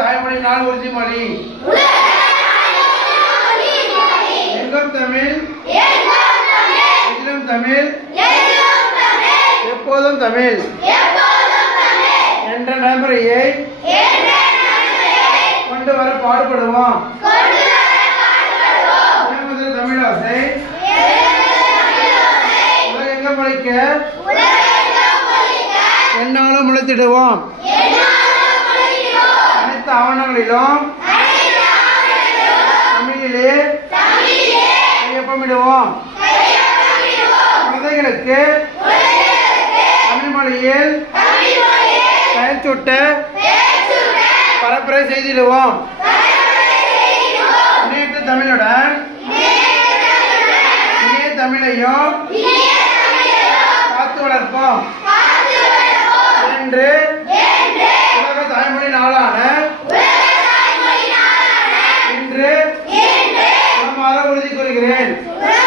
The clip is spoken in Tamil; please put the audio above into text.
தாய்மொழி நாள் உறுதிமொழி எங்கும் தமிழ் எதிலும் தமிழ் எப்போதும் தமிழ். என்ற நடைமுறையை கொண்டு வர பாடுபடுவோம். தமிழாசை உலகெங்கும் முளைக்க என்னாலும் முளைத்திடுவோம். ஆவணங்களிலும் தமிழிலே கையொப்பமிடுவோம். குழந்தைகளுக்கு தமிழ் மொழியில் பெயர் பரப்புரை செய்திடுவோம். முன்னேற்ற தமிழுடன் இணைய தமிழையும் காத்து வளர்ப்போம். என்று creer.